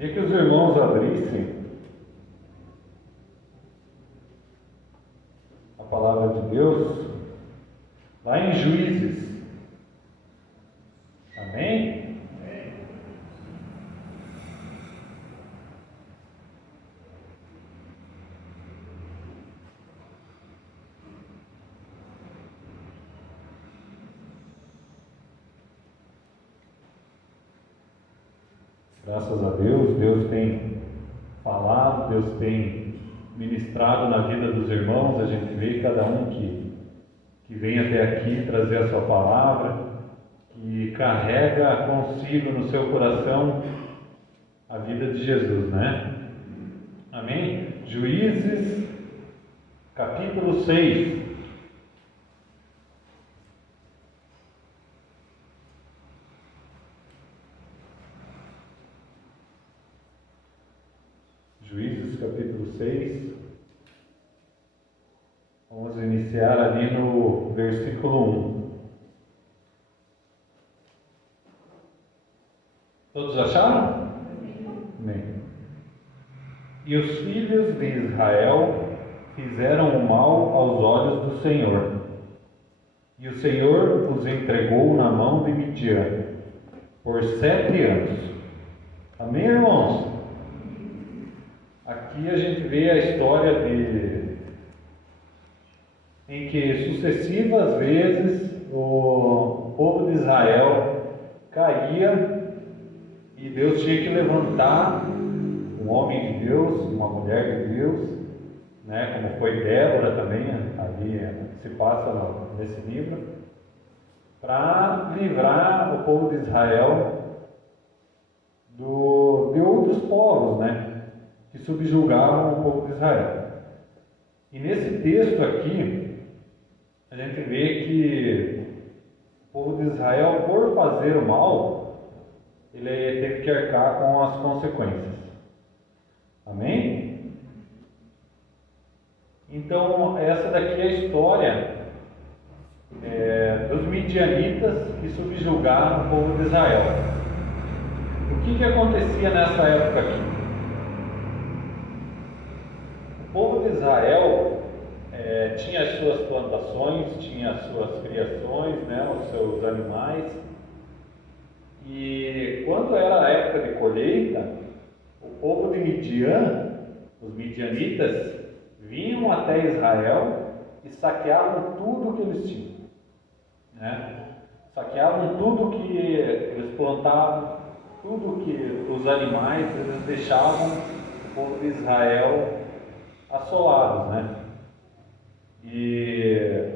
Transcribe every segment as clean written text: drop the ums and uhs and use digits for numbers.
Queria que os irmãos abrissem a palavra de Deus lá em Juízes. Amém? Graças a Deus, Deus tem falado, Deus tem ministrado na vida dos irmãos. A gente vê cada um que vem até aqui trazer a sua palavra, que carrega consigo no seu coração a vida de Jesus, né? Amém? Juízes, capítulo 6. Juízes, capítulo 6. Vamos iniciar ali no versículo 1. Todos acharam? Amém. E os filhos de Israel fizeram o mal aos olhos do Senhor, e o Senhor os entregou na mão de Midian por 7 anos. Amém, irmãos? Aqui a gente vê a história em que sucessivas vezes o povo de Israel caía e Deus tinha que levantar um homem de Deus, uma mulher de Deus, né, como foi Débora também, ali se passa nesse livro, para livrar o povo de Israel de outros povos, né, que subjugavam o povo de Israel. E nesse texto aqui, a gente vê que o povo de Israel, por fazer o mal, ele teve que arcar com as consequências. Amém? Então, essa daqui é a história dos midianitas que subjugaram o povo de Israel. O que acontecia nessa época aqui? O povo de Israel tinha as suas plantações, tinha as suas criações, né, os seus animais, e quando era a época de colheita, o povo de Midian, os midianitas, vinham até Israel e saqueavam tudo que eles tinham, né? Saqueavam tudo que eles plantavam, tudo que os animais, eles deixavam o povo de Israel assolados, né? E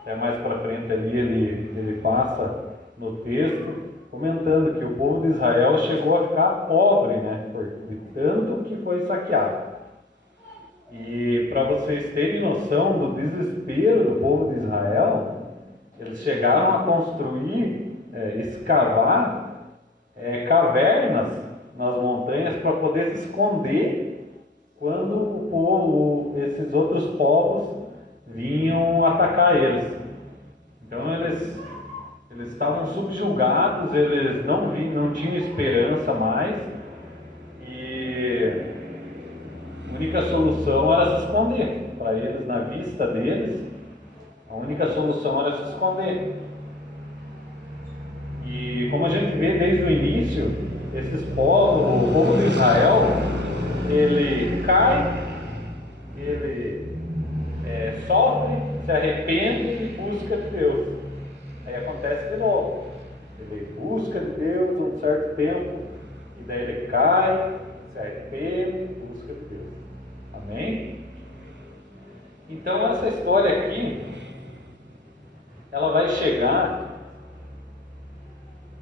até mais para frente ali ele passa no texto comentando que o povo de Israel chegou a ficar pobre, né? De tanto que foi saqueado. E para vocês terem noção do desespero do povo de Israel, eles chegaram a construir, escavar cavernas nas montanhas para poder se esconder quando esses outros povos vinham atacar eles. Então eles estavam subjugados, eles não tinham esperança mais, e a única solução era se esconder. Para eles, na vista deles, a única solução era se esconder. E como a gente vê desde o início, o povo de Israel, ele cai, ele sofre, se arrepende e busca de Deus. Aí acontece de novo. Ele busca de Deus um certo tempo, e daí ele cai, se arrepende e busca de Deus. Amém? Então essa história aqui, ela vai chegar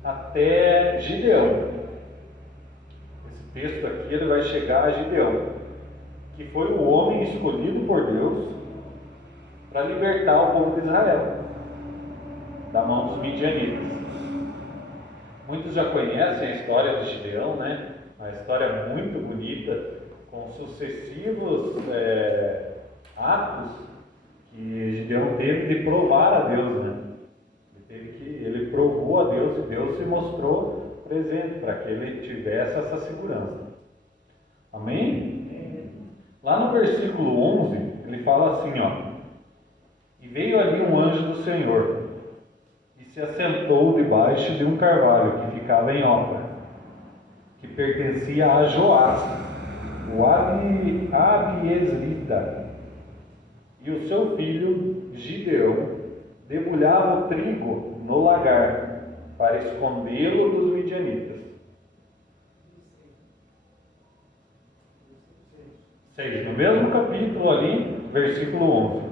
até Gideão. Esse texto aqui, ele vai chegar a Gideão, que foi o homem escolhido por Deus para libertar o povo de Israel da mão dos midianitas. Muitos já conhecem a história de Gideão, né? Uma história muito bonita, com sucessivos atos que Gideão teve de provar a Deus, né? Ele provou a Deus e Deus se mostrou presente, para que ele tivesse essa segurança. Amém? Lá no versículo 11, ele fala assim, ó: e veio ali um anjo do Senhor, e se assentou debaixo de um carvalho que ficava em Ofra, que pertencia a Joás, o Abiezrita, e o seu filho Gideão debulhava o trigo no lagar, para escondê-lo dos midianitas. 6. No mesmo capítulo ali, versículo 11.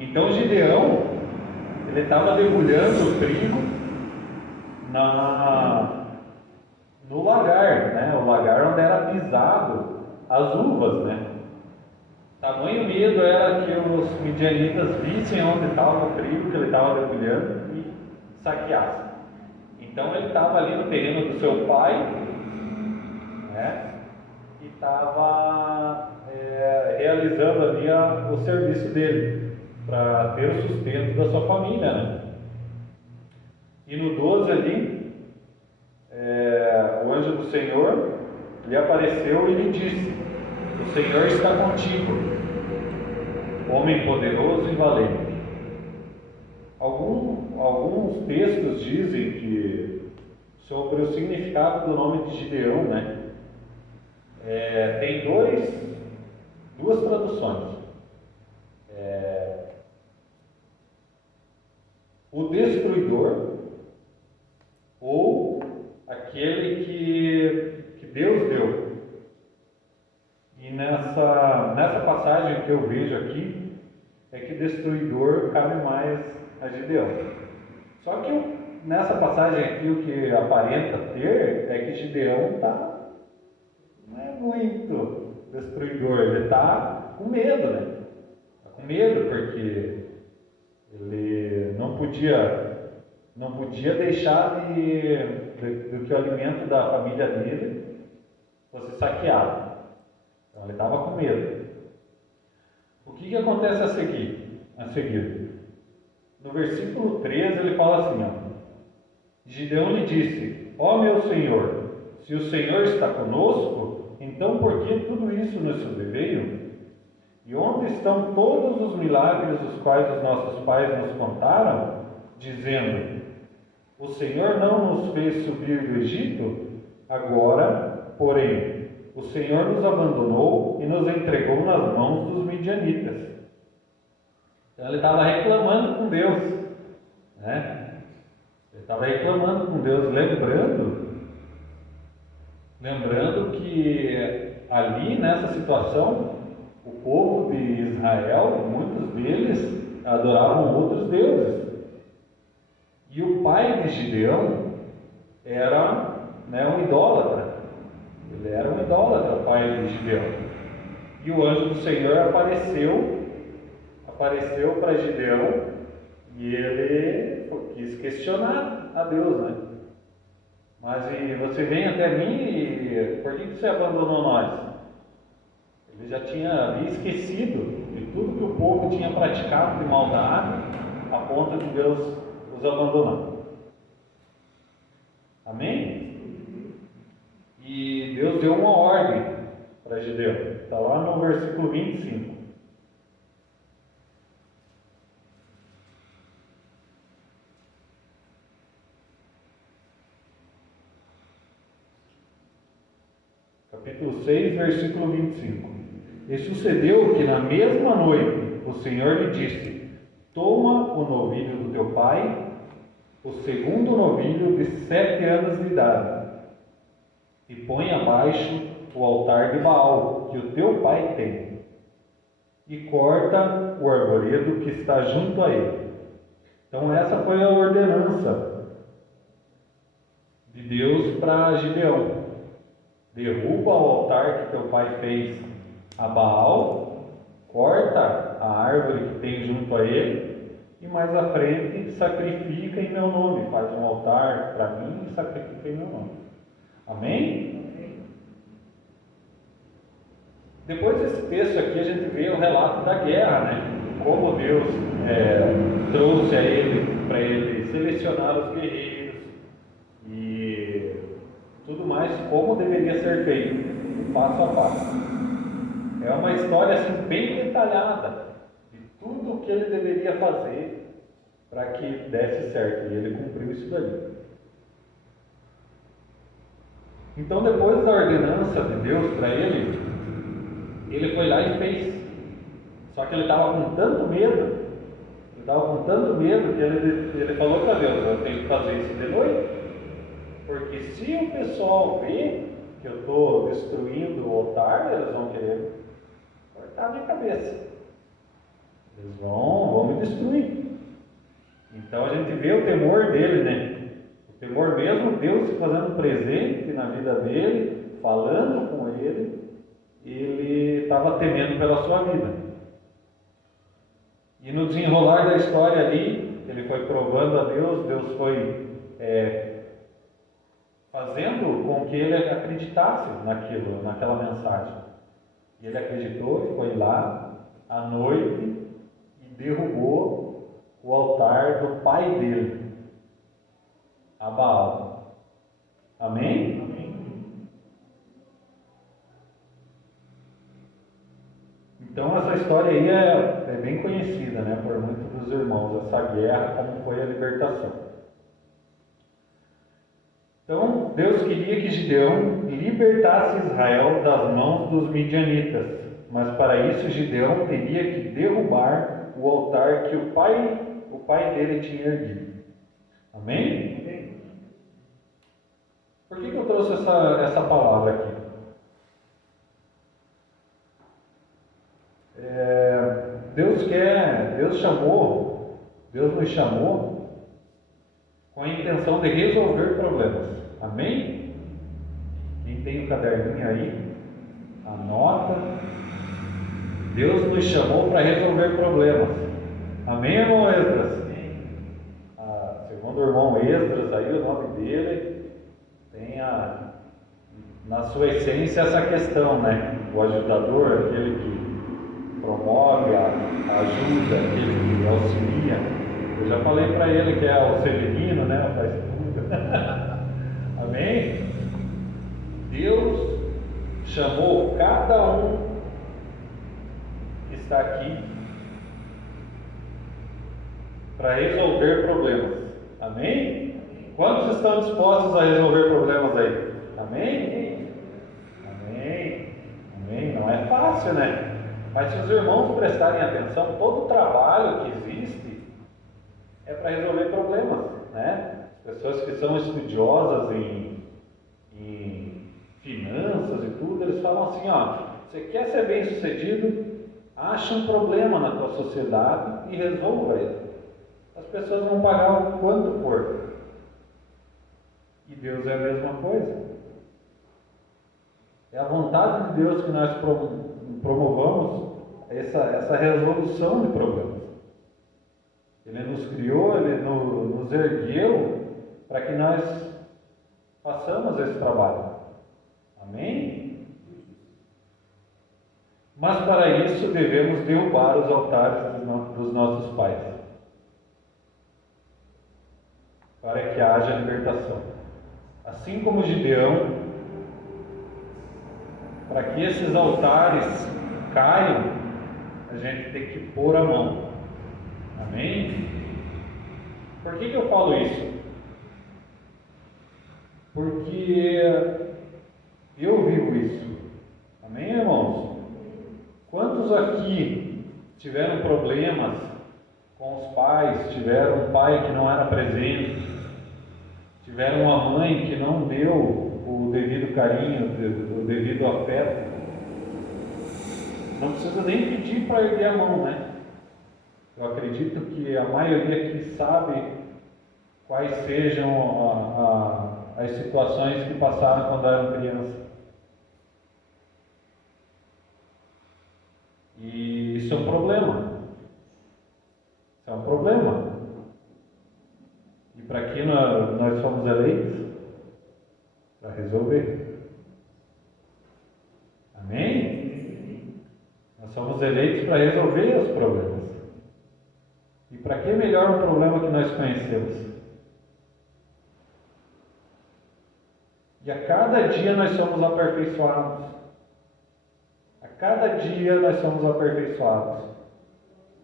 Então Gideão, ele estava debulhando o trigo no lagar, né? O lagar onde era pisado as uvas, né? Tamanho medo era que os midianitas vissem onde estava o trigo que ele estava debulhando e saqueassem. Então ele estava ali no terreno do seu pai, né? E estava realizando ali o serviço dele, para ter o sustento da sua família, né? E no 12 ali, o anjo do Senhor lhe apareceu e lhe disse: o Senhor está contigo, homem poderoso e valente. Alguns textos dizem que sobre o significado do nome de Gideão, né? Tem duas traduções. O destruidor, ou aquele que Deus deu. E nessa passagem que eu vejo aqui, é que destruidor cabe mais a Gideão. Só que nessa passagem aqui, o que aparenta ter é que Gideão não é muito destruidor, ele está com medo, né? Está com medo porque ele não podia deixar de que o alimento da família dele fosse saqueado. Então ele estava com medo. O que acontece a seguir? No versículo 13 ele fala assim, ó: Gideão lhe disse: ó meu Senhor, se o Senhor está conosco, então por que tudo isso nos sobreveio? E onde estão todos os milagres os quais os nossos pais nos contaram, dizendo: o Senhor não nos fez subir do Egito? Agora, porém, o Senhor nos abandonou e nos entregou nas mãos dos midianitas. Então ele estava reclamando com Deus, né? Ele estava reclamando com Deus, lembrando que ali nessa situação, o povo de Israel, muitos deles adoravam outros deuses. E o pai de Gideão era, um idólatra. Ele era um idólatra, o pai de Gideão. E o anjo do Senhor apareceu para Gideão e ele quis questionar a Deus, né? Mas você vem até mim e por que você abandonou nós? Ele já havia esquecido de tudo que o povo tinha praticado de maldade, a ponto de Deus os abandonar. Amém? E Deus deu uma ordem para Gideão. Está lá no versículo 25. Capítulo 6, versículo 25. E sucedeu que na mesma noite o Senhor lhe disse: toma o novilho do teu pai, o segundo novilho de 7 anos de idade, e põe abaixo o altar de Baal, que o teu pai tem, e corta o arvoredo que está junto a ele. Então essa foi a ordenança de Deus para Gideão: derruba o altar que teu pai fez a Baal, corta a árvore que tem junto a ele, e mais à frente sacrifica em meu nome, faz um altar para mim e sacrifica em meu nome. Amém? Depois desse texto aqui a gente vê o relato da guerra, né? Como Deus trouxe para ele selecionar os guerreiros e como deveria ser feito, passo a passo. É uma história assim, bem detalhada de tudo o que ele deveria fazer para que desse certo, e ele cumpriu isso daí. Então, depois da ordenança de Deus para ele foi lá e fez. Só que ele estava com tanto medo, que ele falou para Deus: eu tenho que fazer isso de noite, porque se o pessoal ver que eu estou destruindo o altar, eles vão querer cortar a minha cabeça. Eles vão me destruir. Então a gente vê o temor dele, né? O temor mesmo, Deus se fazendo presente na vida dele, falando com ele estava temendo pela sua vida. E no desenrolar da história ali, ele foi provando a Deus, Deus foi fazendo com que ele acreditasse naquela mensagem. E ele acreditou e foi lá à noite e derrubou o altar do pai dele, a Baal. Amém? Amém. Então essa história aí é bem conhecida, né, por muitos dos irmãos, essa guerra, como foi a libertação. Então Deus queria que Gideão libertasse Israel das mãos dos midianitas, mas para isso Gideão teria que derrubar o altar que o pai dele tinha erguido. Amém? Amém. Por que eu trouxe essa palavra aqui? Deus nos chamou com a intenção de resolver problemas. Amém? Quem tem o caderninho aí, anota. Deus nos chamou para resolver problemas. Amém, irmão Esdras? Segundo o irmão Esdras, aí o nome dele tem na sua essência essa questão, né? O ajudador, aquele que promove, ajuda, aquele que auxilia. Eu já falei para ele que é o Severino, né? Faz tudo. Amém? Deus chamou cada um que está aqui para resolver problemas. Amém? Quantos estão dispostos a resolver problemas aí? Amém? Amém? Amém? Não é fácil, né? Mas se os irmãos prestarem atenção, todo o trabalho que existe é para resolver problemas, né? Pessoas que são estudiosas em finanças e tudo, eles falam assim, você quer ser bem sucedido? Acha um problema na tua sociedade e resolva ele. As pessoas vão pagar o quanto for. E Deus é a mesma coisa. É a vontade de Deus que nós promovamos essa resolução de problemas. Ele nos criou, Ele nos ergueu para que nós façamos esse trabalho. Amém? Mas para isso devemos derrubar os altares dos nossos pais, para que haja libertação. Assim como Gideão, para que esses altares caiam, a gente tem que pôr a mão. Amém? Por que eu falo isso? Porque eu vivo isso. Amém, irmãos? Quantos aqui tiveram problemas com os pais, tiveram um pai que não era presente, tiveram uma mãe que não deu o devido carinho, o devido afeto? Não precisa nem pedir para erguer a mão, né? Eu acredito que a maioria aqui sabe quais sejam as situações que passaram quando eram crianças. E isso é um problema. Isso é um problema. E para que nós somos eleitos? Para resolver. Amém? Nós somos eleitos para resolver os problemas. E para que melhor um problema que nós conhecemos? E a cada dia nós somos aperfeiçoados. A cada dia nós somos aperfeiçoados.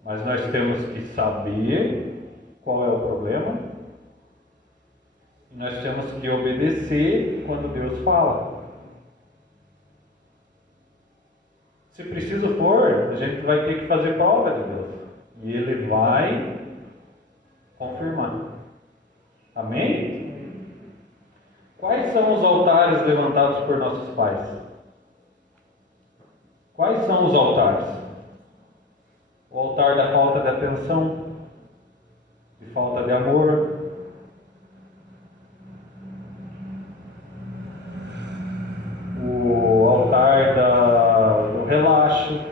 Mas nós temos que saber qual é o problema. E nós temos que obedecer quando Deus fala. Se preciso for, a gente vai ter que fazer com a obra de Deus. E Ele vai confirmar. Amém? Quais são os altares levantados por nossos pais? Quais são os altares? O altar da falta de atenção, de falta de amor, o altar do relaxo,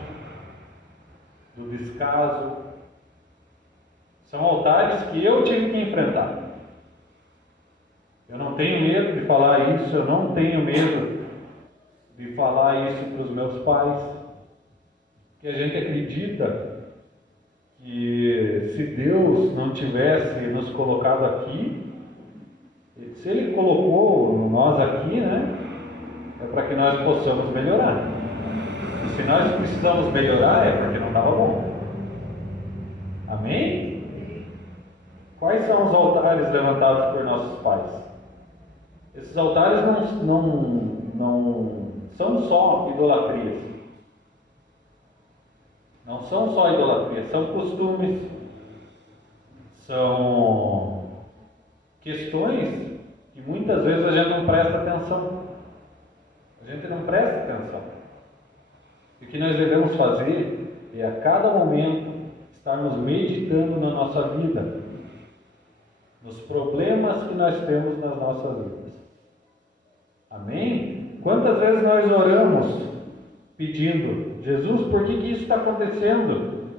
do descaso. São altares que eu tive que enfrentar. Eu não tenho medo de falar isso, eu não tenho medo de falar isso para os meus pais, que a gente acredita que se Deus não tivesse nos colocado aqui, se Ele colocou nós aqui, né, é para que nós possamos melhorar. E se nós precisamos melhorar, é porque não estava bom. Amém? Quais são os altares levantados por nossos pais? Esses altares não são só idolatrias. Não são só idolatrias, são costumes, são questões que muitas vezes a gente não presta atenção. A gente não presta atenção. E o que nós devemos fazer é a cada momento estarmos meditando na nossa vida, nos problemas que nós temos nas nossas vidas. Amém? Quantas vezes nós oramos pedindo, Jesus, por que isso está acontecendo?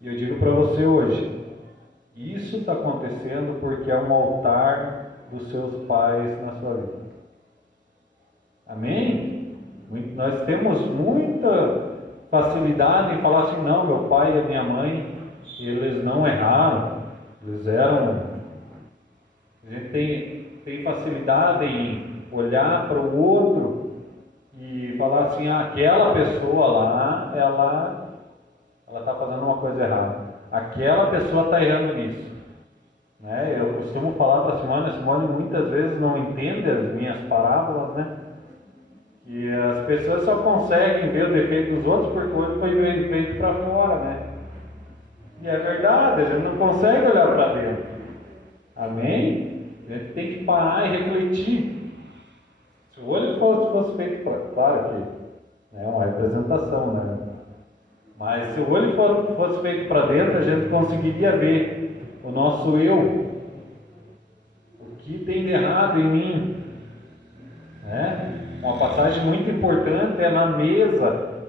E eu digo para você hoje, isso está acontecendo porque é um altar dos seus pais na sua vida. Amém? Nós temos muita facilidade em falar assim, não, meu pai e a minha mãe, eles não erraram, eles eram... A gente tem facilidade em olhar para o outro e falar assim, aquela pessoa lá, ela está fazendo uma coisa errada. Aquela pessoa está errando nisso. Né? Eu costumo falar para a Simone muitas vezes não entende as minhas parábolas, né? E as pessoas só conseguem ver o defeito dos outros porque o outro foi feito para fora, né? E é verdade, a gente não consegue olhar para dentro. Amém? A gente tem que parar e refletir. Se o olho fosse feito para... Claro que é uma representação, né? Mas se o olho fosse feito para dentro, a gente conseguiria ver o nosso eu. O que tem de errado em mim. Né? Uma passagem muito importante é na mesa.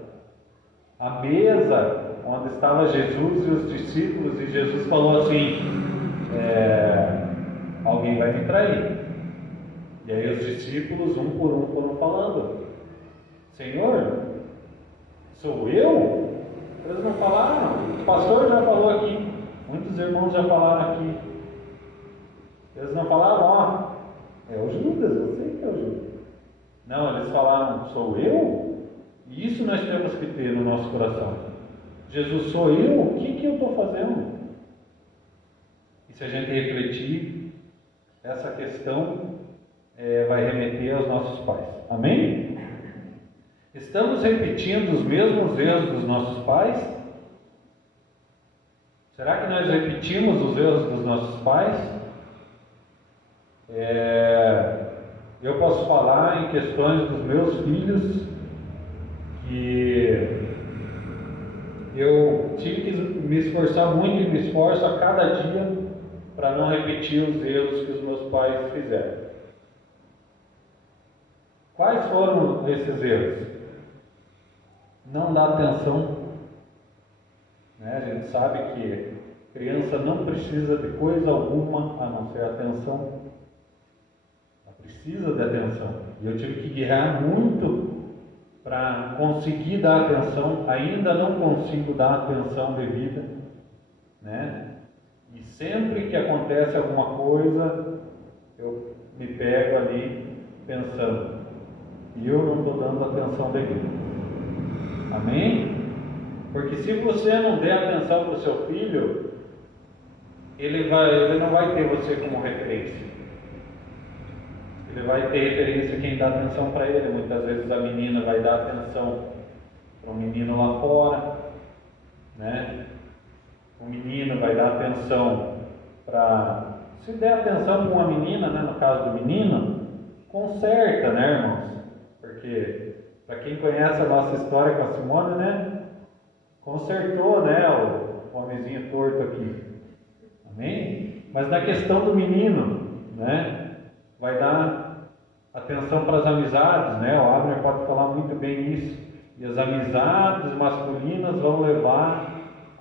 A mesa onde estava Jesus e os discípulos. E Jesus falou assim, alguém vai me trair. E aí os discípulos, um por um, foram falando, Senhor, sou eu? Eles não falaram, o pastor já falou aqui, muitos irmãos já falaram aqui. Eles não falaram, é o Judas, eu sei que é o Judas. Não, eles falaram, sou eu? E isso nós temos que ter no nosso coração. Jesus, sou eu? O que eu estou fazendo? E se a gente refletir, essa questão vai remeter aos nossos pais. Amém? Estamos repetindo os mesmos erros dos nossos pais? Será que nós repetimos os erros dos nossos pais? Eu posso falar em questões dos meus filhos que eu tive que me esforçar muito e me esforço a cada dia para não repetir os erros que os meus pais fizeram. Quais foram esses erros? Não dá atenção. Né? A gente sabe que criança não precisa de coisa alguma a não ser atenção. Ela precisa de atenção. E eu tive que guerrear muito para conseguir dar atenção. Ainda não consigo dar atenção devida. Né? E sempre que acontece alguma coisa, eu me pego ali pensando, e eu não estou dando atenção devida. Amém? Porque se você não der atenção para o seu filho, ele não vai ter você como referência. Ele vai ter referência quem dá atenção para ele. Muitas vezes a menina vai dar atenção para um menino lá fora, né? O menino vai dar atenção para... Se der atenção para uma menina, né? No caso do menino, conserta, né, irmãos? Porque, para quem conhece a nossa história com a Simone, né? Consertou, né? O homenzinho torto aqui. Amém? Mas na questão do menino, né? Vai dar atenção para as amizades, né? O Abner pode falar muito bem isso. E as amizades masculinas vão levar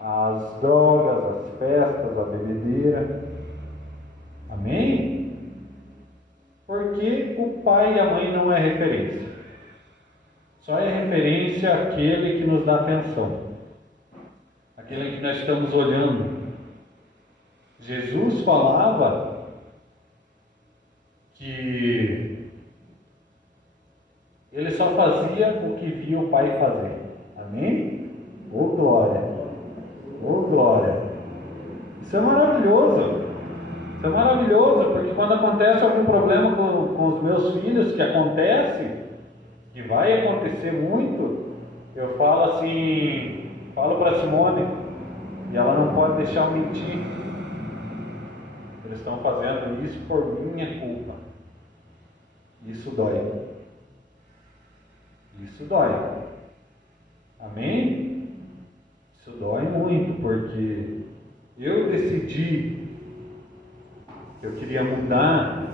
às drogas, às festas, à bebedeira. Amém? Porque o pai e a mãe não é referência. Só é referência aquele que nos dá atenção, aquele que nós estamos olhando. Jesus falava que ele só fazia o que via o Pai fazer. Amém? Oh glória! Oh glória! Isso é maravilhoso! Isso é maravilhoso, porque quando acontece algum problema com os meus filhos, que acontece, que vai acontecer muito, eu falo assim, falo para Simone, e ela não pode deixar eu mentir. Eles estão fazendo isso por minha culpa. Isso dói. Isso dói. Amém? Isso dói muito, porque eu decidi que eu queria mudar,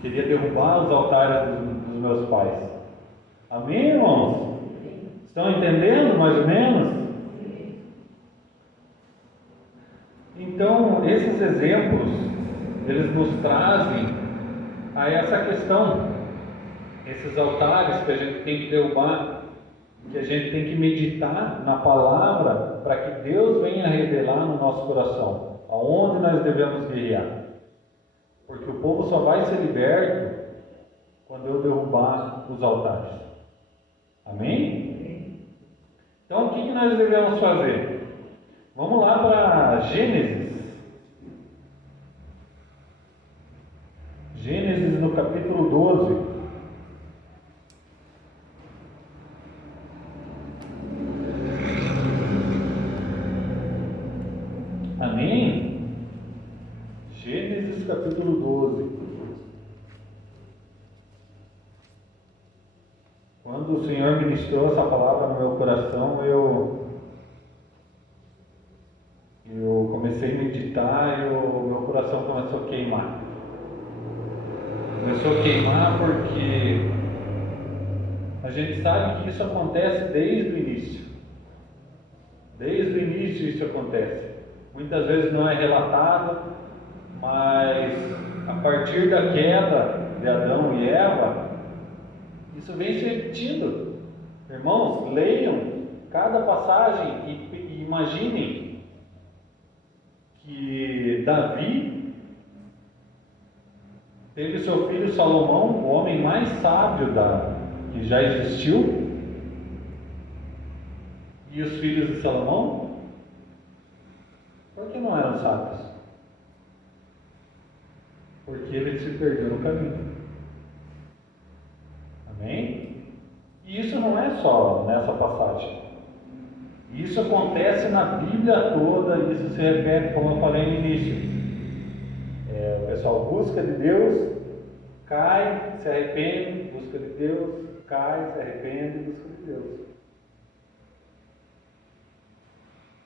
queria derrubar os altares dos meus pais. Amém, irmãos? Estão entendendo mais ou menos? Então, esses exemplos, eles nos trazem a essa questão, esses altares que a gente tem que derrubar, que a gente tem que meditar na palavra, para que Deus venha revelar no nosso coração, aonde nós devemos guiar. Porque o povo só vai ser liberto quando eu derrubar os altares. Amém? Então, o que nós devemos fazer? Vamos lá para Gênesis. Gênesis no capítulo 12. Amém? Gênesis capítulo 12. Quando o Senhor ministrou essa palavra no meu coração, eu comecei a meditar e o meu coração começou a queimar. Começou a queimar porque a gente sabe que isso acontece desde o início. Desde o início isso acontece. Muitas vezes não é relatado, mas a partir da queda de Adão e Eva, isso vem se repetindo. Irmãos, leiam cada passagem e imaginem que Davi teve seu filho Salomão, o homem mais sábio que já existiu. E os filhos de Salomão, por que não eram sábios? Porque ele se perdeu no caminho. Amém? E isso não é só nessa passagem. Isso acontece na Bíblia toda, isso se repete, como eu falei no início. O pessoal busca de Deus, cai, se arrepende, busca de Deus, cai, se arrepende, busca de Deus.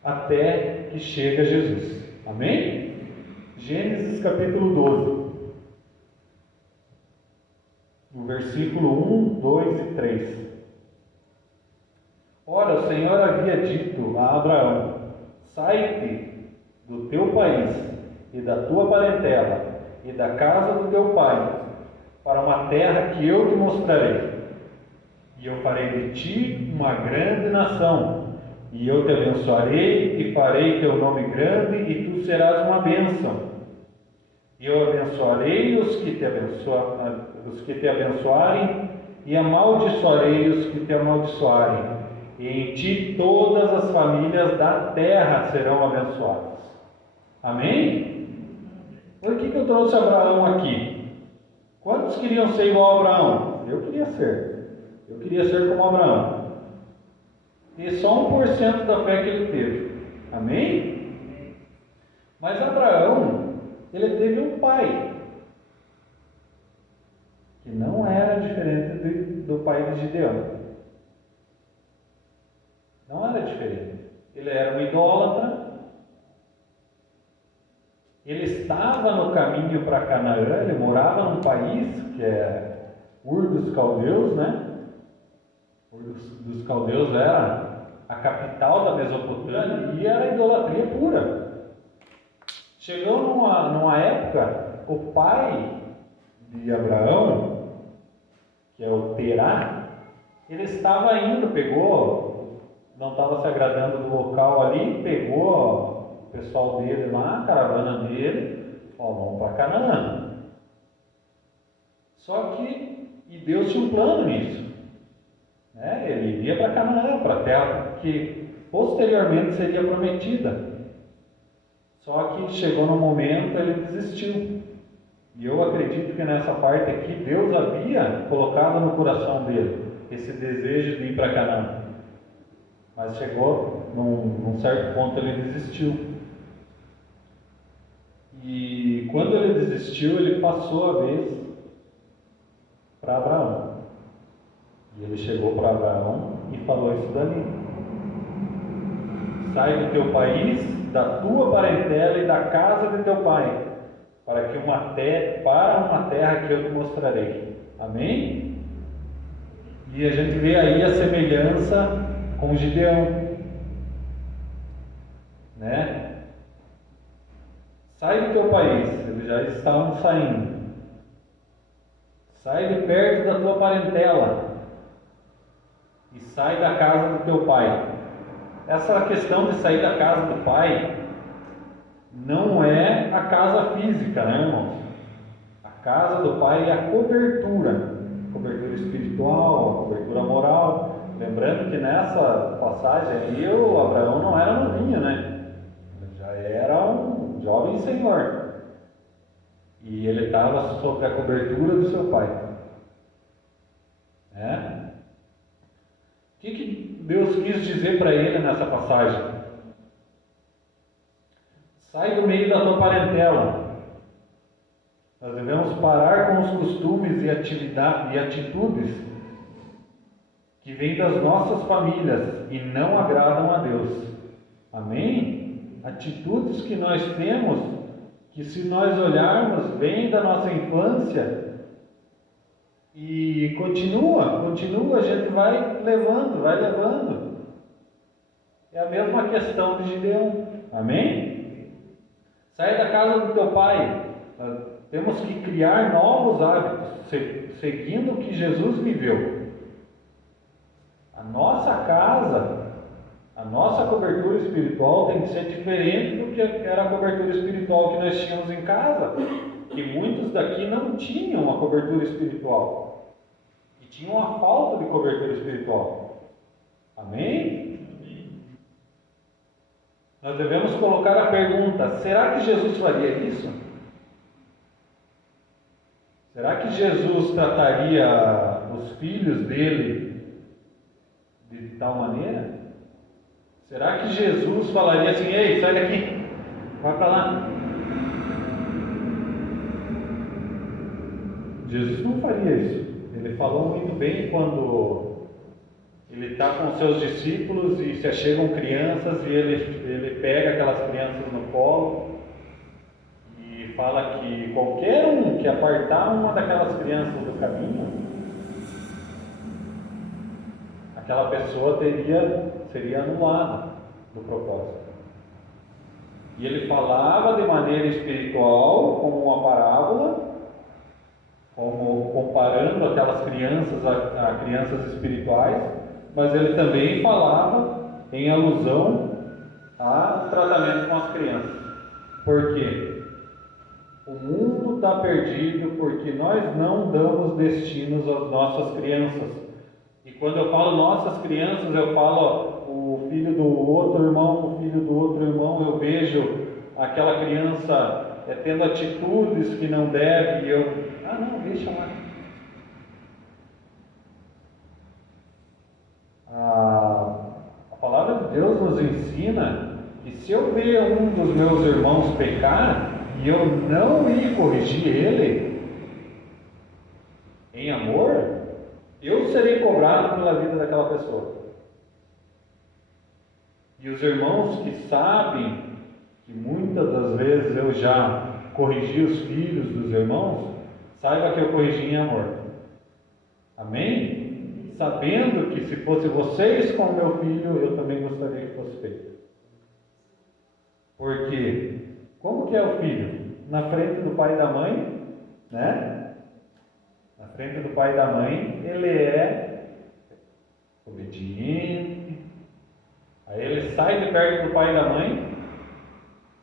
Até que chega Jesus. Amém? Gênesis capítulo 12. No versículo 1, 2 e 3. Ora, o Senhor havia dito a Abraão: sai-te do teu país e da tua parentela e da casa do teu pai, para uma terra que eu te mostrarei. E eu farei de ti uma grande nação, e eu te abençoarei e farei teu nome grande, e tu serás uma bênção. Eu abençoarei os que te abençoarem, e amaldiçoarei os que te amaldiçoarem. E em ti todas as famílias da terra serão abençoadas. Amém? Por que eu trouxe Abraão aqui? Quantos queriam ser igual a Abraão? Eu queria ser. Eu queria ser como Abraão. E só 1% da fé que ele teve. Amém? Mas Abraão, ele teve um pai que não era diferente do pai de Gideão. Não era diferente. Ele era um idólatra. Ele estava no caminho para Canaã. Ele morava num país que é Ur dos Caldeus, né? Ur dos Caldeus era a capital da Mesopotâmia e era idolatria pura. Chegou numa época, o pai de Abraão, que é o Terá, ele estava indo, não estava se agradando do local ali, pegou o pessoal dele lá, a caravana dele, vamos para Canaã. Só que, e Deus tinha um plano nisso, né? Ele iria para Canaã, para a terra que posteriormente seria prometida. Só que chegou no momento, ele desistiu. E eu acredito que nessa parte aqui, Deus havia colocado no coração dele esse desejo de ir para Canaã. Mas chegou num certo ponto, ele desistiu. E quando ele desistiu, ele passou a vez para Abraão. E ele chegou para Abraão e falou isso dali: sai do teu país, da tua parentela e da casa de teu pai, para uma terra que eu te mostrarei. Amém? E a gente vê aí a semelhança com Gideão, né? Sai do teu país, eles já estavam saindo. Sai de perto da tua parentela e sai da casa do teu pai. Essa questão de sair da casa do pai não é a casa física, né, irmãos? A casa do pai é a cobertura espiritual, a cobertura moral. Lembrando que nessa passagem aí o Abraão não era novinho, né? Ele já era um jovem senhor. E ele estava sob a cobertura do seu pai. Né? O que Deus quis dizer para ele nessa passagem? Sai do meio da tua parentela. Nós devemos parar com os costumes e atitudes que vêm das nossas famílias e não agradam a Deus. Amém? Atitudes que nós temos, que se nós olharmos, vêm da nossa infância e continua, a gente vai levando. É a mesma questão de Gideão. Amém? Sai da casa do teu pai. Nós temos que criar novos hábitos, seguindo o que Jesus viveu. A nossa casa, a nossa cobertura espiritual tem que ser diferente do que era a cobertura espiritual que nós tínhamos em casa. Que muitos daqui não tinham uma cobertura espiritual. E tinham uma falta de cobertura espiritual. Amém? Nós devemos colocar a pergunta: será que Jesus faria isso? Será que Jesus trataria os filhos dele de tal maneira? Será que Jesus falaria assim: ei, sai daqui, vai para lá? Jesus não faria isso. Ele falou muito bem quando ele está com seus discípulos e se achegam crianças e ele pega aquelas crianças no colo e fala que qualquer um que apartar uma daquelas crianças do caminho, aquela pessoa seria anulada do propósito. E ele falava de maneira espiritual, como uma parábola, como comparando aquelas crianças a crianças espirituais, mas ele também falava em alusão ao tratamento com as crianças. Por quê? O mundo está perdido porque nós não damos destinos às nossas crianças. E quando eu falo nossas crianças, eu falo o filho do outro irmão, o filho do outro irmão. Eu vejo aquela criança tendo atitudes que não deve, e eu, não, deixa lá. A palavra de Deus nos ensina que se eu ver um dos meus irmãos pecar e eu não ir corrigir ele em amor, eu serei cobrado pela vida daquela pessoa. E os irmãos que sabem que muitas das vezes eu já corrigi os filhos dos irmãos, saiba que eu corrigi em amor. Amém? Sabendo que se fosse vocês com o meu filho, eu também gostaria que fosse feito. Porque como que é o filho? Na frente do pai e da mãe, né? Na frente do pai e da mãe, ele é obediente. Aí ele sai de perto do pai e da mãe.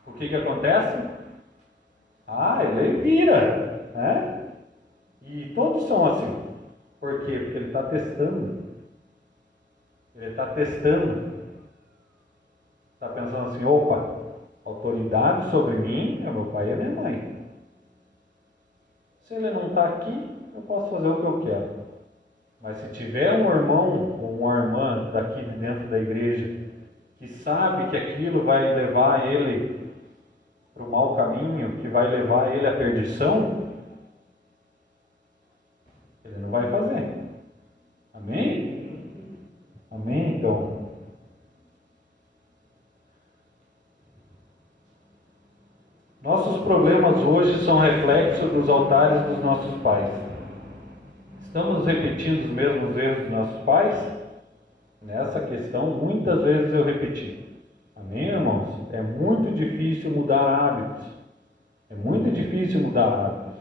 O que acontece? Ele vira, né? E todos são assim. Por quê? Porque ele está testando. Ele está testando. Está pensando assim, opa, autoridade sobre mim é meu pai e a minha mãe. Se ele não está aqui, eu posso fazer o que eu quero. Mas se tiver um irmão ou uma irmã daqui de dentro da igreja que sabe que aquilo vai levar ele para o mau caminho, que vai levar ele à perdição, ele não vai fazer. Amém? Amém? Então, nossos problemas hoje são reflexos dos altares dos nossos pais. Estamos repetindo os mesmos erros dos nossos pais? Nessa questão, muitas vezes eu repeti. Amém, irmãos? É muito difícil mudar hábitos. É muito difícil mudar hábitos.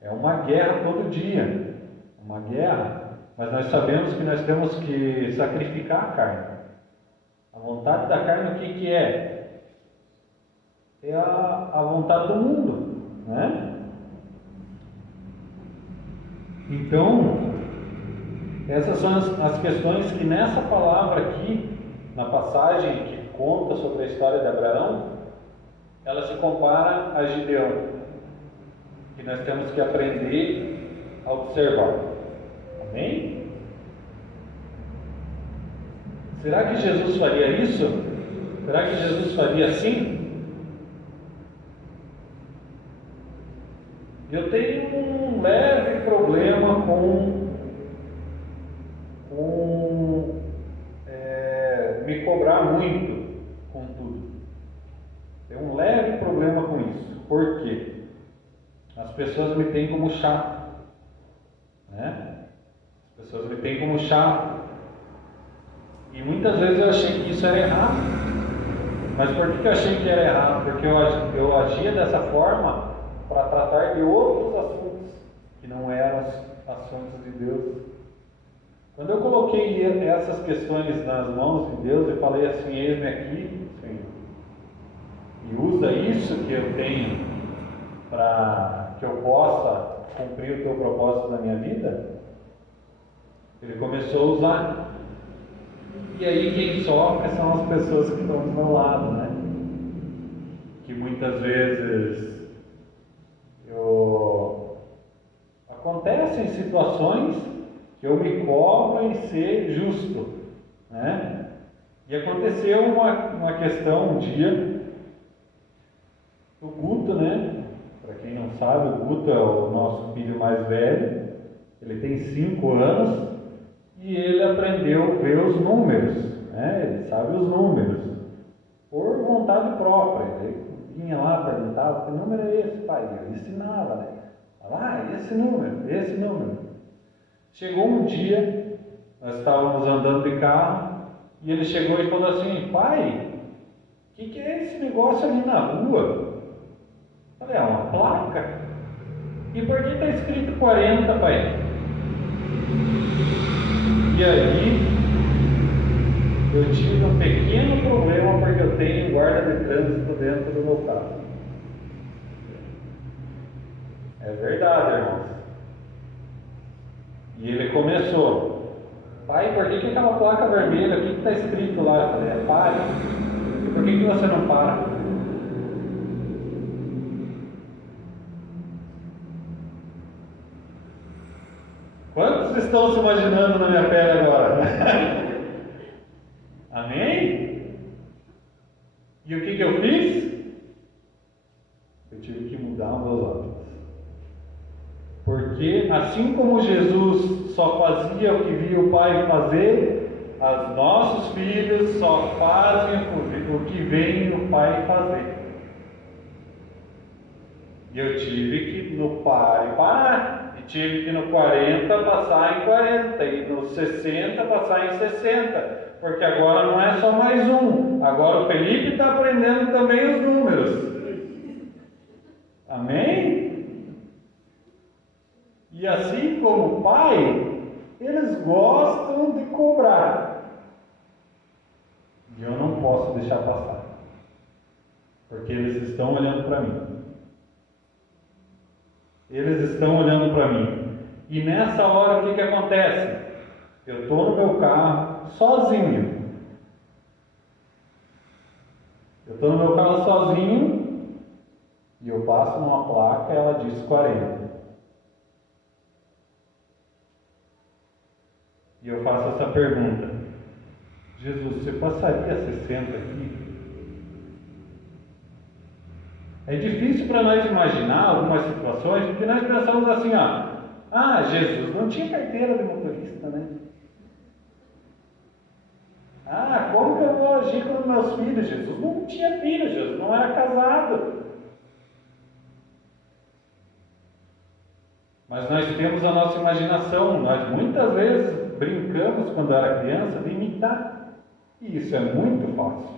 É uma guerra todo dia. Uma guerra. Mas nós sabemos que nós temos que sacrificar a carne. A vontade da carne, o que é? É a vontade do mundo, né? Então, essas são as questões que nessa palavra aqui, na passagem que conta sobre a história de Abraão, ela se compara a Gideão, que nós temos que aprender a observar. Amém? Será que Jesus faria isso? Será que Jesus faria assim? Eu tenho um leve problema com me cobrar muito com tudo. Tenho um leve problema com isso. Por quê? As pessoas me têm como chato, né? As pessoas me têm como chato. E muitas vezes eu achei que isso era errado. Mas por que eu achei que era errado? Porque eu agia dessa forma para tratar de outros assuntos que não eram assuntos de Deus. Quando eu coloquei essas questões nas mãos de Deus e falei assim, eis-me aqui, Senhor, e usa isso que eu tenho para que eu possa cumprir o teu propósito na minha vida, ele começou a usar. E aí quem sofre são as pessoas que estão do meu lado, né? Que muitas vezes acontecem situações que eu me cobro em ser justo, né? E aconteceu uma questão um dia, o Guto, né? Para quem não sabe, o Guto é o nosso filho mais velho, ele tem 5 anos e ele aprendeu a ver os números, né? Ele sabe os números, por vontade própria. Ele vinha lá, perguntava, que número é esse, pai? Eu ensinava, né? Esse número. Chegou um dia, nós estávamos andando de carro, e ele chegou e falou assim, pai, o que é esse negócio ali na rua? Eu falei, é uma placa. E por que está escrito 40, pai? E aí, eu tive um pequeno problema, porque eu tenho guarda de trânsito dentro do meu carro. É verdade, irmãos. E ele começou: pai, por que aquela placa vermelha? O que está escrito lá? Eu falei: pare. E por que você não para? Quantos estão se imaginando na minha pele agora? Amém? E o que eu fiz? Eu tive que mudar os meus hábitos. Porque assim como Jesus só fazia o que via o Pai fazer, os nossos filhos só fazem o que veem o Pai fazer. E eu tive que no pare parar. E tive que no 40 passar em 40. E no 60 passar em 60. Porque agora não é só mais um. Agora o Felipe está aprendendo também os números. Amém? E assim como o pai, eles gostam de cobrar. E eu não posso deixar passar. Porque eles estão olhando para mim. Eles estão olhando para mim. E nessa hora o que acontece? Eu estou no meu carro sozinho. Eu estou no meu carro sozinho e eu passo numa placa, ela diz 40. E eu faço essa pergunta: Jesus, você passaria 60 aqui? É difícil para nós imaginar algumas situações, porque nós pensamos assim, Jesus não tinha carteira de motorista, né? Como que eu vou agir com os meus filhos? Jesus não tinha filhos, Jesus não era casado. Mas nós temos a nossa imaginação, nós muitas vezes brincamos quando era criança de imitar. E isso é muito fácil.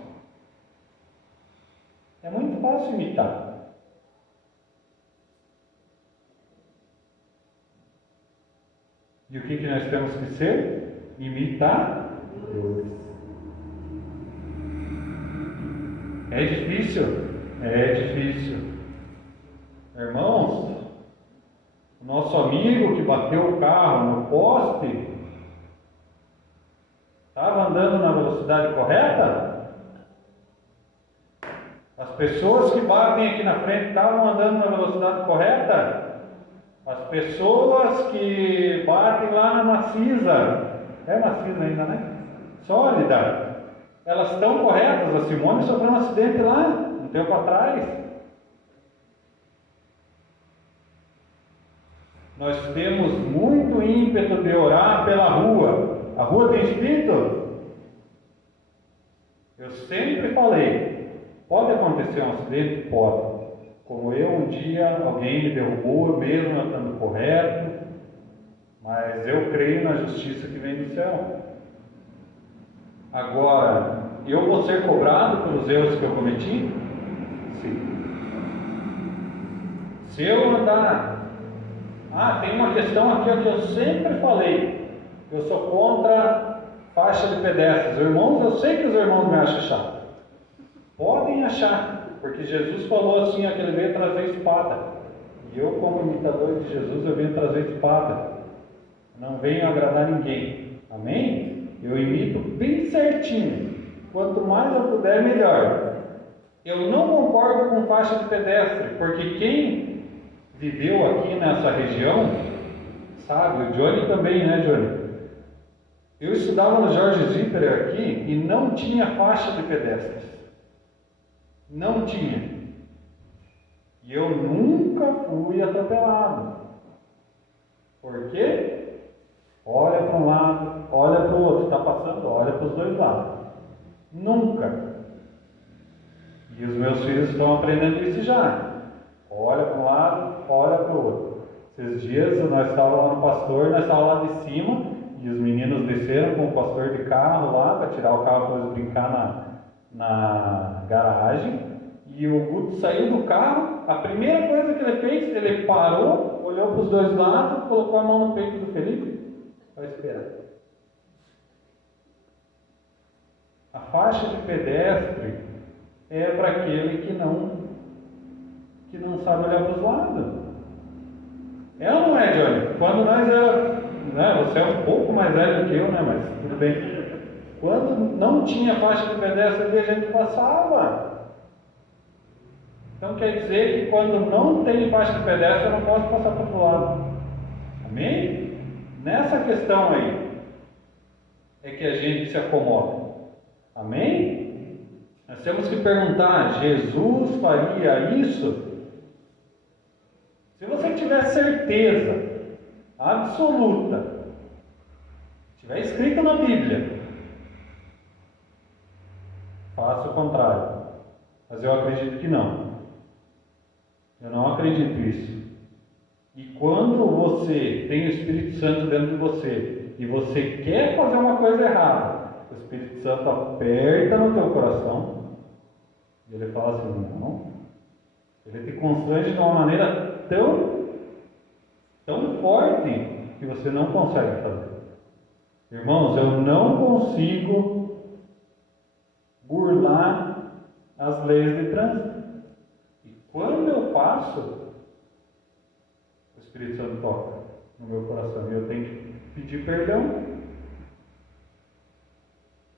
É muito fácil imitar. E o que nós temos que ser? Imitadores. É difícil? É difícil. Irmãos, o nosso amigo que bateu o carro no poste estava andando na velocidade correta? As pessoas que batem aqui na frente estavam andando na velocidade correta? As pessoas que batem lá na Macisa, é Macisa ainda, né? Sólida, elas estão corretas. A Simone sofreu um acidente lá, um tempo atrás. Nós temos muito ímpeto de orar pela rua. A rua tem espírito? Eu sempre falei, pode acontecer um acidente? Pode. Como eu, um dia alguém me derrubou, mesmo eu estando correto, mas eu creio na justiça que vem do céu. Agora, eu vou ser cobrado pelos erros que eu cometi? Sim. Se eu andar... tem uma questão aqui que eu sempre falei. Eu sou contra faixa de pedestres. Irmãos, eu sei que os irmãos me acham chato. Podem achar. Porque Jesus falou assim, que ele veio trazer espada. E eu, como imitador de Jesus, eu venho trazer espada. Não venho agradar ninguém. Amém? Eu imito bem certinho. Quanto mais eu puder, melhor. Eu não concordo com faixa de pedestre, porque quem viveu aqui nessa região, sabe, o Johnny também, né, Johnny? Eu estudava no Jorge Zipper aqui e não tinha faixa de pedestres. Não tinha. E eu nunca fui atropelado. Por quê? Olha para um lado, olha para o outro. Está passando, olha para os dois lados. Nunca. E os meus filhos estão aprendendo isso já. Olha para um lado, olha para o outro. Esses dias nós estávamos lá no pastor, nós estávamos lá de cima, e os meninos desceram com o pastor de carro lá, para tirar o carro para eles brincar na garagem. E o Guto saiu do carro, a primeira coisa que ele fez, ele parou, olhou para os dois lados, colocou a mão no peito do Felipe, vai esperar. A faixa de pedestre é para aquele que não sabe olhar para os lados. quando nós era, né, você é um pouco mais velho que eu, né, mas tudo bem. Quando não tinha faixa de pedestre ali, a gente passava. Então quer dizer que quando não tem faixa de pedestre, eu não posso passar para o outro lado. Amém? Nessa questão aí é que a gente se acomoda. Amém? Nós temos que perguntar: Jesus faria isso? Se você tiver certeza absoluta, tiver escrito na Bíblia, faça o contrário. Mas eu acredito que não. Eu não acredito nisso. E quando você tem o Espírito Santo dentro de você e você quer fazer uma coisa errada, o Espírito Santo aperta no teu coração e ele fala assim: não. Ele te constrange de uma maneira tão forte que você não consegue fazer. Irmãos, eu não consigo burlar as leis de trânsito. Quando eu faço, o Espírito Santo toca no meu coração e eu tenho que pedir perdão.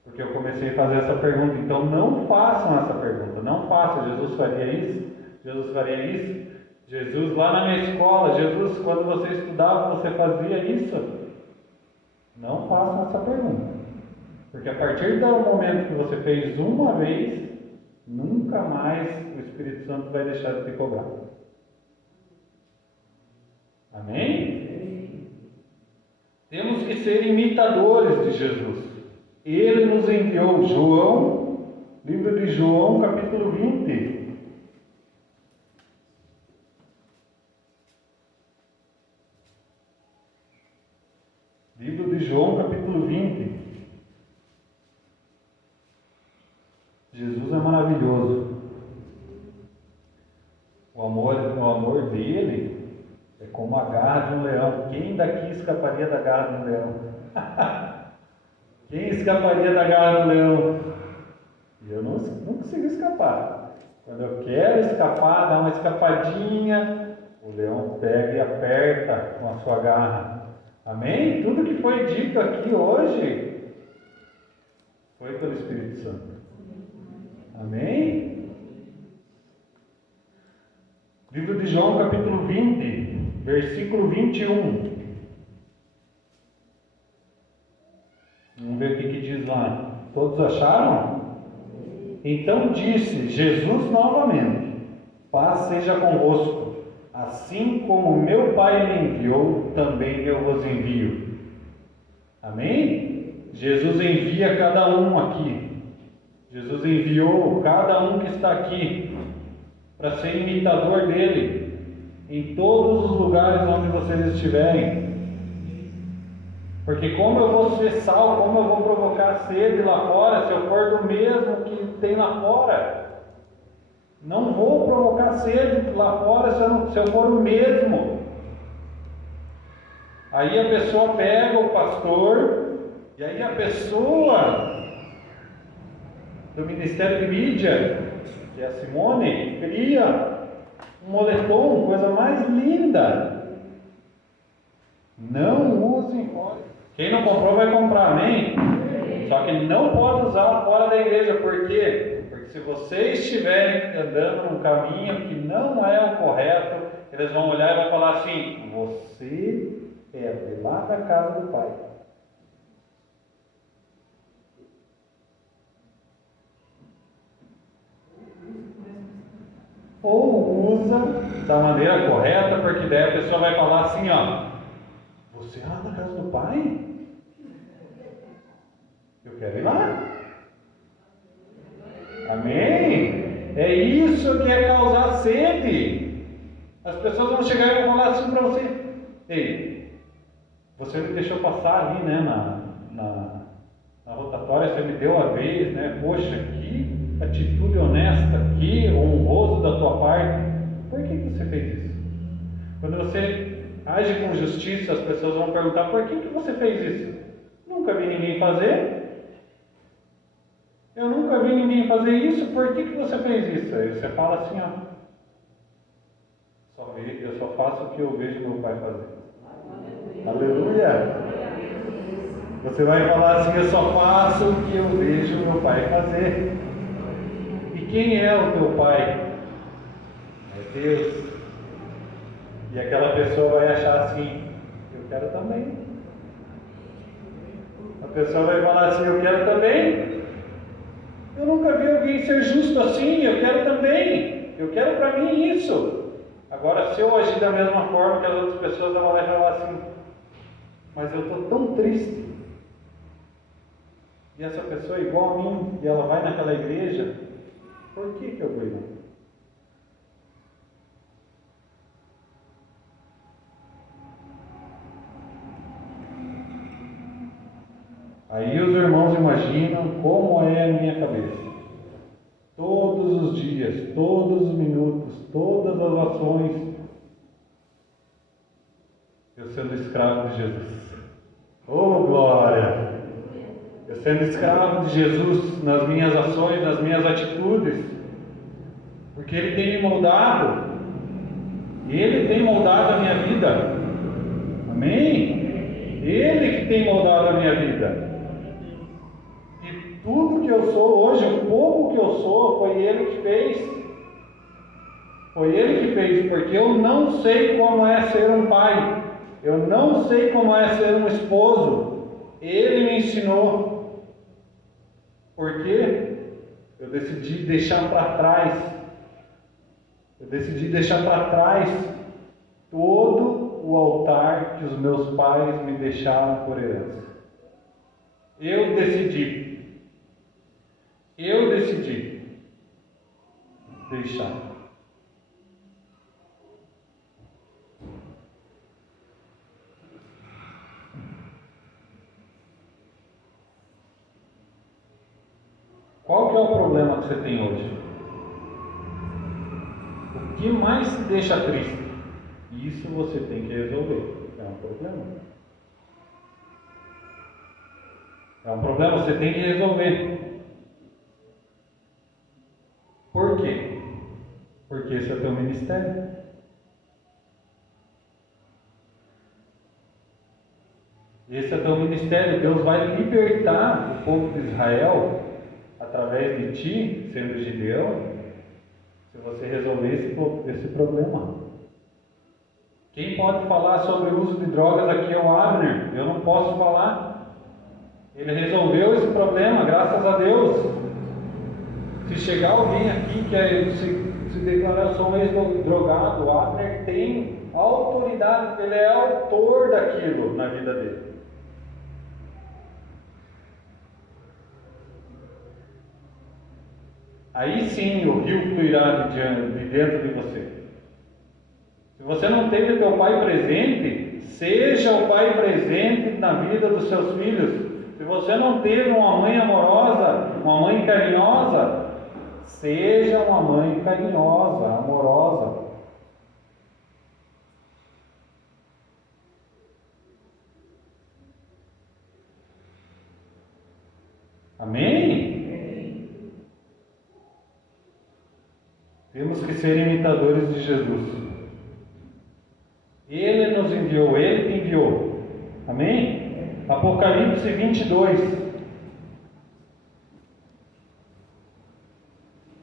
Porque eu comecei a fazer essa pergunta. Então não façam essa pergunta. Não façam. Jesus faria isso? Jesus faria isso? Jesus lá na minha escola, Jesus quando você estudava, você fazia isso? Não façam essa pergunta. Porque a partir do momento que você fez uma vez, nunca mais o Espírito Santo vai deixar de te cobrar. Amém? Temos que ser imitadores de Jesus. Ele nos enviou. João, livro de João, capítulo 20. Livro de João, capítulo 20. Jesus é maravilhoso. O amor dele é como a garra de um leão. Quem daqui escaparia da garra de um leão? Quem escaparia da garra do leão? E eu não consigo escapar. Quando eu quero escapar, dar uma escapadinha, o leão pega e aperta com a sua garra. Amém? Tudo que foi dito aqui hoje foi pelo Espírito Santo. Amém? Livro de João, capítulo 20, versículo 21. Vamos ver o que diz lá. Todos acharam? Então disse Jesus novamente: paz seja convosco. Assim como meu Pai me enviou, também eu vos envio. Amém? Jesus envia cada um aqui. Jesus enviou cada um que está aqui para ser imitador dele em todos os lugares onde vocês estiverem. Porque como eu vou ser sal, como eu vou provocar sede lá fora, se eu for do mesmo que tem lá fora? Não vou provocar sede lá fora se eu for o mesmo. Aí a pessoa pega o pastor, e aí a pessoa do Ministério de Mídia, que é a Simone, cria um moletom, coisa mais linda. Não usem fora. Quem não comprou vai comprar, amém? Só que não pode usar fora da igreja. Por quê? Porque se vocês estiverem andando num caminho que não é o correto, eles vão olhar e vão falar assim: você é de lá da casa do Pai. Ou usa da maneira correta, porque daí a pessoa vai falar assim, ó: você é lá da casa do Pai? Eu quero ir lá. Amém? É isso que é causar sede. As pessoas vão chegar e vão falar assim para você: ei, você me deixou passar ali, né, na rotatória, você me deu a vez, né? Poxa, que atitude honesta, que honroso da tua parte. Por que você fez isso? Quando você age com justiça, as pessoas vão perguntar: por que você fez isso? Nunca vi ninguém fazer. Eu nunca vi ninguém fazer isso, por que você fez isso? Aí você fala assim, ó: eu só faço o que eu vejo meu pai fazer. Aleluia! Você vai falar assim: eu só faço o que eu vejo meu pai fazer. E quem é o teu pai? É Deus. E aquela pessoa vai achar assim: eu quero também. A pessoa vai falar assim: eu quero também. Eu nunca vi alguém ser justo assim, eu quero também. Eu quero para mim isso. Agora, se eu agir da mesma forma que as outras pessoas, ela vai falar assim: mas eu estou tão triste. E essa pessoa é igual a mim, e ela vai naquela igreja, por que eu vou ir lá? Aí os irmãos imaginam como é a minha cabeça. Todos os dias, todos os minutos, todas as ações, eu sendo escravo de Jesus. Oh, glória! Eu sendo escravo de Jesus nas minhas ações, nas minhas atitudes, porque Ele tem me moldado, e Ele tem moldado a minha vida. Amém? Ele que tem moldado a minha vida. E tudo que eu sou hoje, o pouco que eu sou, foi Ele que fez. Foi Ele que fez, porque eu não sei como é ser um pai. Eu não sei como é ser um esposo. Ele me ensinou. Porque eu decidi deixar para trás. Eu decidi deixar para trás todo o altar que os meus pais me deixaram por herança. Eu decidi deixar. Qual que é o problema que você tem hoje? O que mais te deixa triste? Isso você tem que resolver. É um problema. É um problema que você tem que resolver. Por quê? Porque esse é o teu ministério. Esse é o teu ministério. Deus vai libertar o povo de Israel através de ti, sendo Gideão, se você resolver esse problema. Quem pode falar sobre o uso de drogas aqui é o Abner. Eu não posso falar. Ele resolveu esse problema, graças a Deus. Se chegar alguém aqui que é, se declarar eu sou um ex-drogado, o Abner tem autoridade, ele é autor daquilo na vida dele. Aí sim o rio fluirá de dentro de você. Se você não teve teu pai presente, seja o pai presente na vida dos seus filhos. Se você não teve uma mãe amorosa, uma mãe carinhosa, seja uma mãe carinhosa, amorosa. Amém? Temos que ser imitadores de Jesus. Ele nos enviou, Ele te enviou. Amém? Apocalipse 22.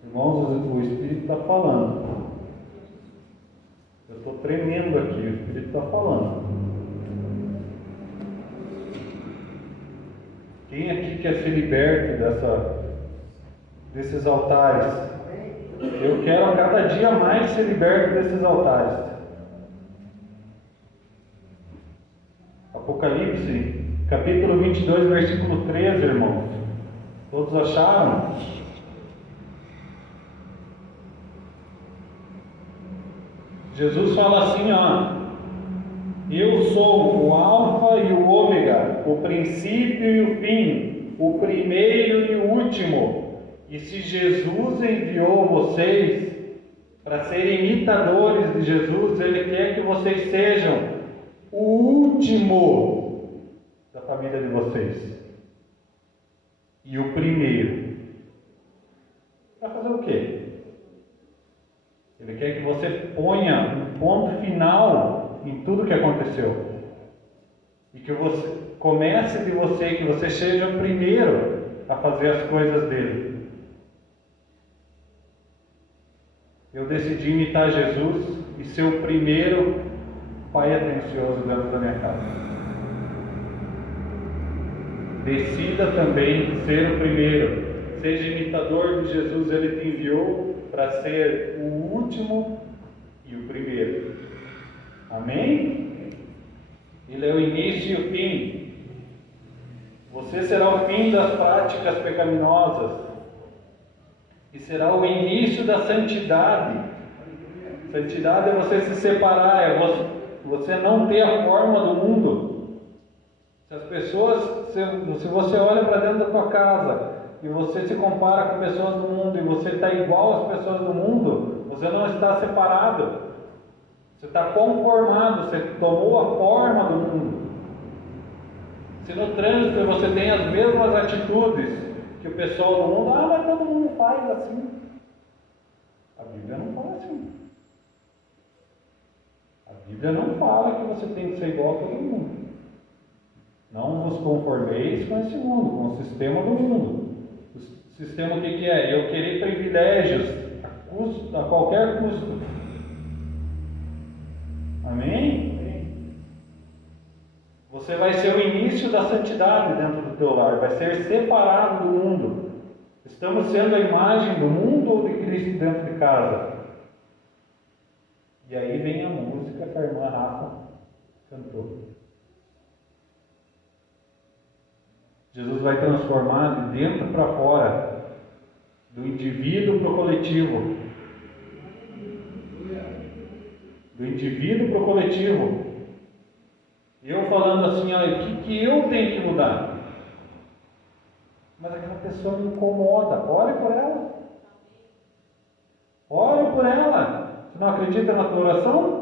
Irmãos, o Espírito está falando. Eu estou tremendo aqui, o Espírito está falando. Quem aqui quer ser liberto desses altares? Eu quero a cada dia mais ser liberto desses altares. Apocalipse, capítulo 22, versículo 13, irmãos. Todos acharam? Jesus fala assim, ó: eu sou o alfa e o ômega, o princípio e o fim, o primeiro e o último. E se Jesus enviou vocês para serem imitadores de Jesus, Ele quer que vocês sejam o último da família de vocês e o primeiro. Para fazer o quê? Ele quer que você ponha um ponto final em tudo que aconteceu. E que você comece de você, que você seja o primeiro a fazer as coisas dele. Eu decidi imitar Jesus e ser o primeiro pai atencioso dentro da minha casa. Decida também ser o primeiro. Seja imitador de Jesus, ele te enviou para ser o último e o primeiro. Amém? Ele é o início e o fim. Você será o fim das práticas pecaminosas e será o início da santidade. Santidade é você se separar, é você não ter a forma do mundo. Se as pessoas, se você olha para dentro da tua casa e você se compara com pessoas do mundo e você está igual às pessoas do mundo, você não está separado. Você está conformado, você tomou a forma do mundo. Se no trânsito você tem as mesmas atitudes que o pessoal do mundo, mas todo mundo faz assim. A Bíblia não fala assim. A Bíblia não fala que você tem que ser igual a todo mundo. Não vos conformeis com esse mundo, com o sistema do mundo. O sistema o que é? Eu querer privilégios a qualquer custo. Amém? Você vai ser o início da santidade dentro do teu lar, vai ser separado do mundo. Estamos sendo a imagem do mundo ou de Cristo dentro de casa? E aí vem a música que a irmã Rafa cantou. Jesus vai transformar de dentro para fora, do indivíduo para o coletivo. Do indivíduo para o coletivo. Eu falando assim, o que eu tenho que mudar? Mas aquela pessoa me incomoda. Ore por ela. Ore por ela. Você não acredita na tua oração?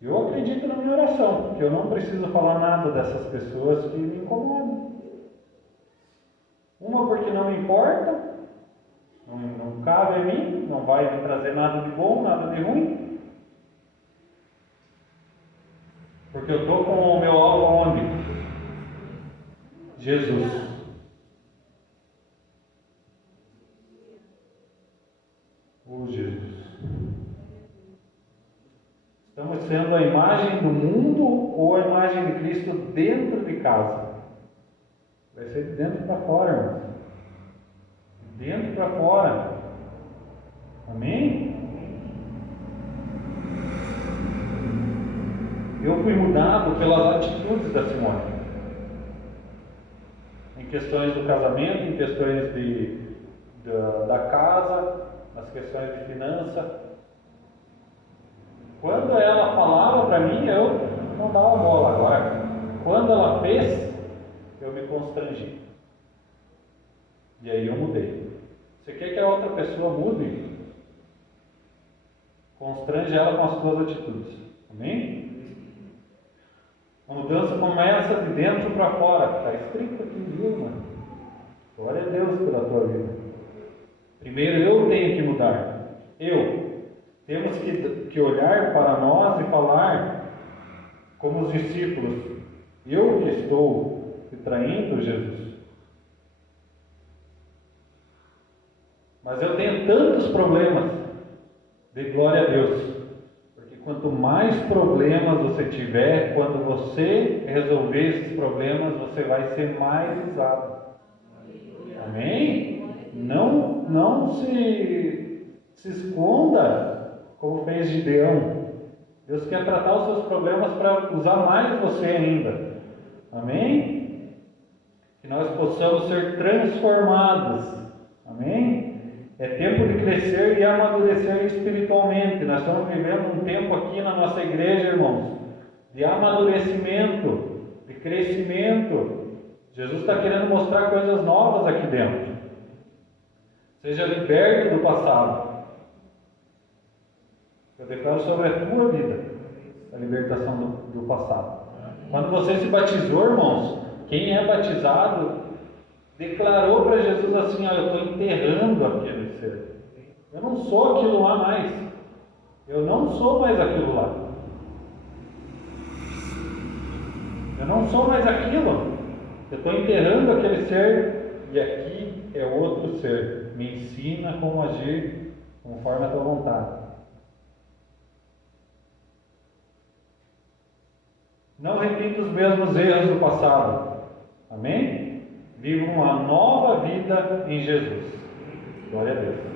Eu acredito na minha oração, porque eu não preciso falar nada dessas pessoas que me incomodam. Uma porque não me importa, não cabe a mim, não vai me trazer nada de bom, nada de ruim. Porque eu estou com o meu alvo onde? Jesus. O Jesus. Estamos sendo a imagem do mundo ou a imagem de Cristo dentro de casa? Vai ser de dentro para fora, irmãos. De dentro para fora. Amém? Eu fui mudado pelas atitudes da Simone. Em questões do casamento, em questões da casa, nas questões de finança. Quando ela falava para mim, eu não dava bola. Agora, quando ela fez, eu me constrangi. E aí eu mudei. Você quer que a outra pessoa mude? Constrange ela com as suas atitudes. Amém? A mudança começa de dentro para fora. Está escrito aqui, viu, mano? Glória a Deus pela tua vida. Primeiro eu tenho que mudar. Temos que olhar para nós e falar como os discípulos. Eu que estou te traindo, Jesus. Mas eu tenho tantos problemas. Dê glória a Deus. Porque quanto mais problemas você tiver, quando você resolver esses problemas, você vai ser mais usado. Amém? Não se esconda como fez Gideão. Deus quer tratar os seus problemas para usar mais você ainda. Amém? Que nós possamos ser transformados. Amém? É tempo de crescer e amadurecer espiritualmente. Nós estamos vivendo um tempo aqui na nossa igreja, irmãos, de amadurecimento, de crescimento. Jesus está querendo mostrar coisas novas aqui dentro. Seja liberto do passado. Eu declaro sobre a tua vida a libertação do passado. Quando você se batizou, irmãos, quem é batizado declarou para Jesus assim: eu estou enterrando aquele ser. Eu não sou aquilo lá mais. Eu não sou mais aquilo lá. Eu não sou mais aquilo. Eu estou enterrando aquele ser e aqui é outro ser. Me ensina como agir conforme a tua vontade. Não repita os mesmos erros do passado. Amém? Viva uma nova vida em Jesus. Glória a Deus.